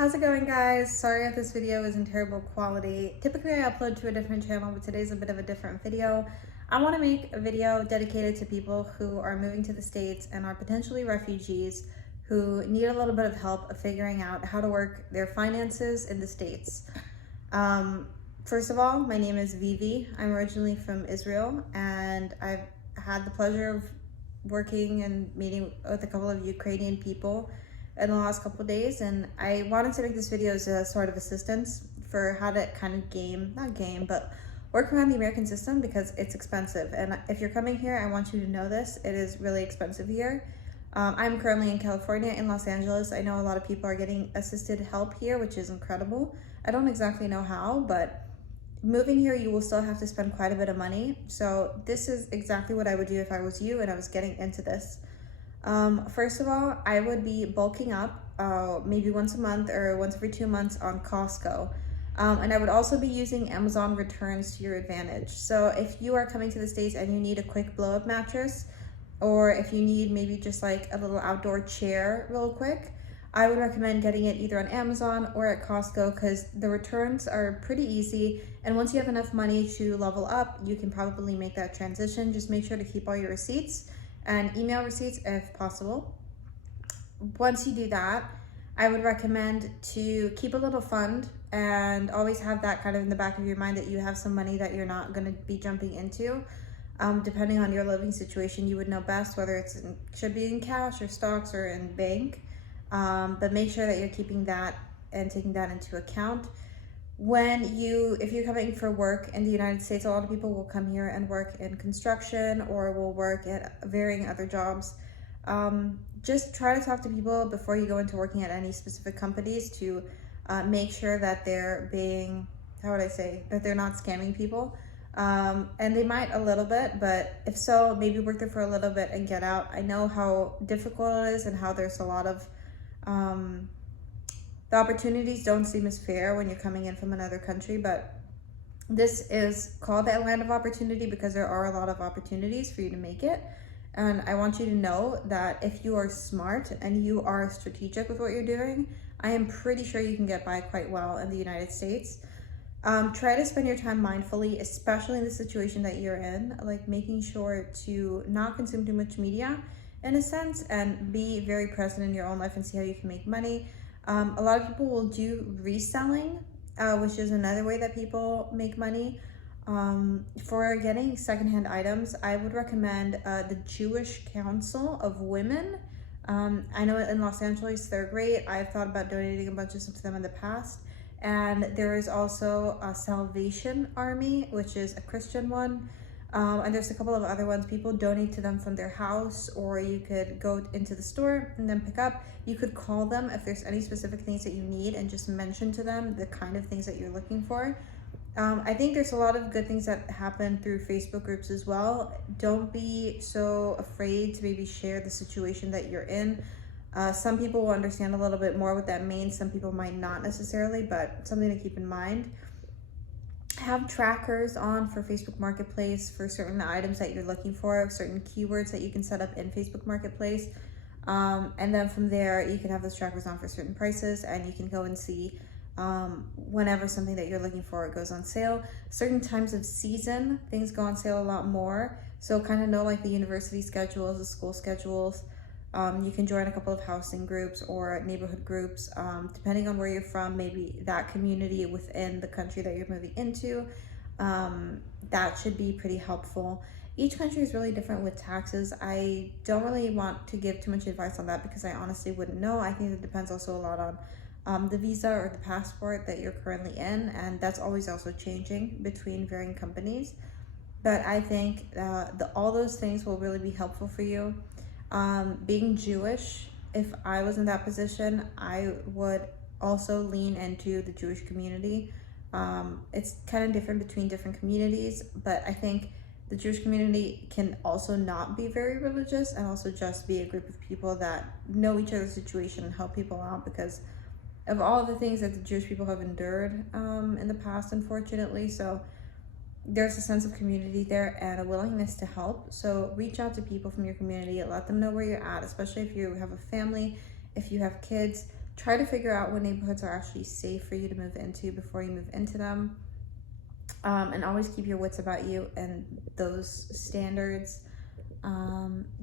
How's it going, guys? Sorry if this video is in terrible quality. Typically I upload to a different channel, but today's a bit of a different video. I want to make a video dedicated to people who are moving to the States and are potentially refugees who need a little bit of help of figuring out how to work their finances in the States. First of all, my name is Vivi. I'm originally from Israel, and I've had the pleasure of working and meeting with a couple of Ukrainian people in the last couple of days, and I wanted to make this video as a sort of assistance for how to kind of but work around the American system, because it's expensive. And if you're coming here, I want you to know this, it is really expensive here. I'm currently in California, in Los Angeles. I know a lot of people are getting assisted help here, which is incredible. I don't exactly know how, but moving here, you will still have to spend quite a bit of money. So this is exactly what I would do if I was you and I was getting into this. First of all, I would be bulking up maybe once a month or once every 2 months on Costco. And I would also be using Amazon returns to your advantage. So if you are coming to the States and you need a quick blow-up mattress, or if you need maybe just like a little outdoor chair real quick, I would recommend getting it either on Amazon or at Costco, because the returns are pretty easy. And once you have enough money to level up, you can probably make that transition. Just make sure to keep all your receipts and email receipts if possible. Once you do that, I would recommend to keep a little fund and always have that kind of in the back of your mind that you have some money that you're not going to be jumping into. Depending on your living situation, you would know best whether should be in cash or stocks or in bank. But make sure that you're keeping that and taking that into account. If you're coming for work in the United States, a lot of people will come here and work in construction or will work at varying other jobs. Just try to talk to people before you go into working at any specific companies to make sure that they're being, that they're not scamming people. And they might a little bit, but if so, maybe work there for a little bit and get out. I know how difficult it is and how there's a lot of the opportunities don't seem as fair when you're coming in from another country, but this is called the land of opportunity because there are a lot of opportunities for you to make it. And I want you to know that if you are smart and you are strategic with what you're doing, I am pretty sure you can get by quite well in the United States. Try to spend your time mindfully, especially in the situation that you're in, like making sure to not consume too much media in a sense, and be very present in your own life and see how you can make money. A lot of people will do reselling, which is another way that people make money. For getting secondhand items, I would recommend the Jewish Council of Women. I know in Los Angeles, they're great. I've thought about donating a bunch of stuff to them in the past. And there is also a Salvation Army, which is a Christian one. And there's a couple of other ones. People donate to them from their house, or you could go into the store and then pick up. You could call them if there's any specific things that you need and just mention to them the kind of things that you're looking for. I think there's a lot of good things that happen through Facebook groups as well. Don't be so afraid to maybe share the situation that you're in. Some people will understand a little bit more what that means. Some people might not necessarily, but something to keep in mind. Have trackers on for Facebook Marketplace for certain items that you're looking for, certain keywords that you can set up in Facebook Marketplace. And then from there, you can have those trackers on for certain prices, and you can go and see whenever something that you're looking for goes on sale. Certain times of season, things go on sale a lot more. So kind of know like the university schedules, the school schedules. You can join a couple of housing groups or neighborhood groups, depending on where you're from, maybe that community within the country that you're moving into. That should be pretty helpful. Each country is really different with taxes. I don't really want to give too much advice on that because I honestly wouldn't know. I think it depends also a lot on the visa or the passport that you're currently in, and that's always also changing between varying companies. But I think all those things will really be helpful for you. Being Jewish, if I was in that position, I would also lean into the Jewish community. It's kind of different between different communities, but I think the Jewish community can also not be very religious and also just be a group of people that know each other's situation and help people out because of all the things that the Jewish people have endured in the past, unfortunately. So there's a sense of community there and a willingness to help. So reach out to people from your community, let them know where you're at, especially if you have a family, if you have kids. Try to figure out what neighborhoods are actually safe for you to move into before you move into them. And always keep your wits about you and those standards.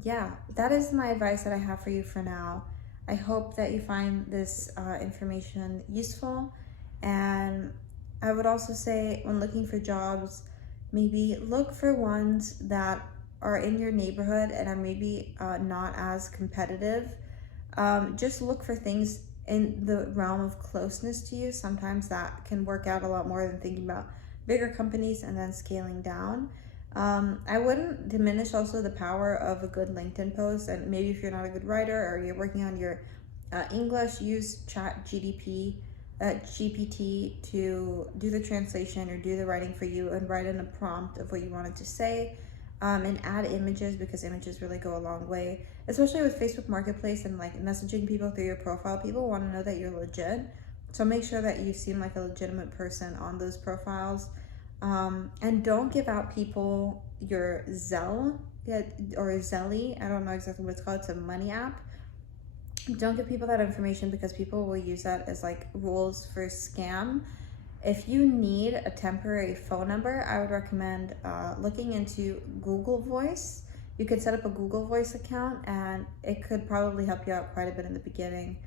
Yeah, that is my advice that I have for you for now. I hope that you find this information useful. And I would also say, when looking for jobs, maybe look for ones that are in your neighborhood and are maybe not as competitive. Just look for things in the realm of closeness to you. Sometimes that can work out a lot more than thinking about bigger companies and then scaling down. I wouldn't diminish also the power of a good LinkedIn post. And maybe if you're not a good writer or you're working on your English, use GPT to do the translation or do the writing for you, and write in a prompt of what you wanted to say. And add images, because images really go a long way, especially with Facebook Marketplace and like messaging people through your profile. People want to know that you're legit, so make sure that you seem like a legitimate person on those profiles. And don't give out people your Zelle or Zelly. I don't know exactly what it's called. It's a money app. Don't give people that information, because people will use that as like rules for scam. If you need a temporary phone number, I would recommend looking into Google Voice. You could set up a Google Voice account, and it could probably help you out quite a bit in the beginning.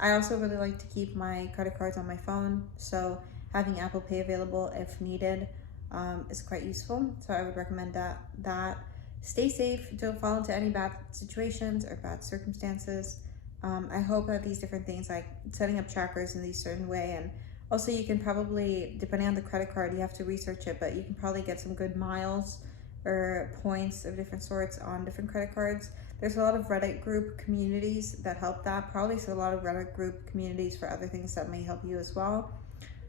I also really like to keep my credit cards on my phone, so having Apple Pay available if needed is quite useful. So I would recommend that. Stay safe. Don't fall into any bad situations or bad circumstances. I hope that these different things, like setting up trackers in these certain way, and also you can probably, depending on the credit card, you have to research it, but you can probably get some good miles or points of different sorts on different credit cards. There's a lot of Reddit group communities that help that. Probably a lot of Reddit group communities for other things that may help you as well.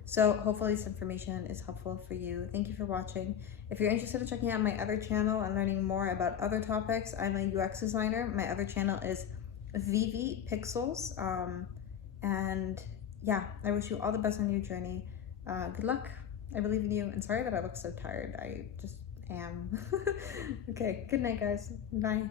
So hopefully this information is helpful for you. Thank you for watching. If you're interested in checking out my other channel and learning more about other topics, I'm a UX designer. My other channel is VV Pixels. And yeah, I wish you all the best on your journey. Good luck. I believe in you. And sorry that I look so tired. I just am. Okay, good night, guys. Bye.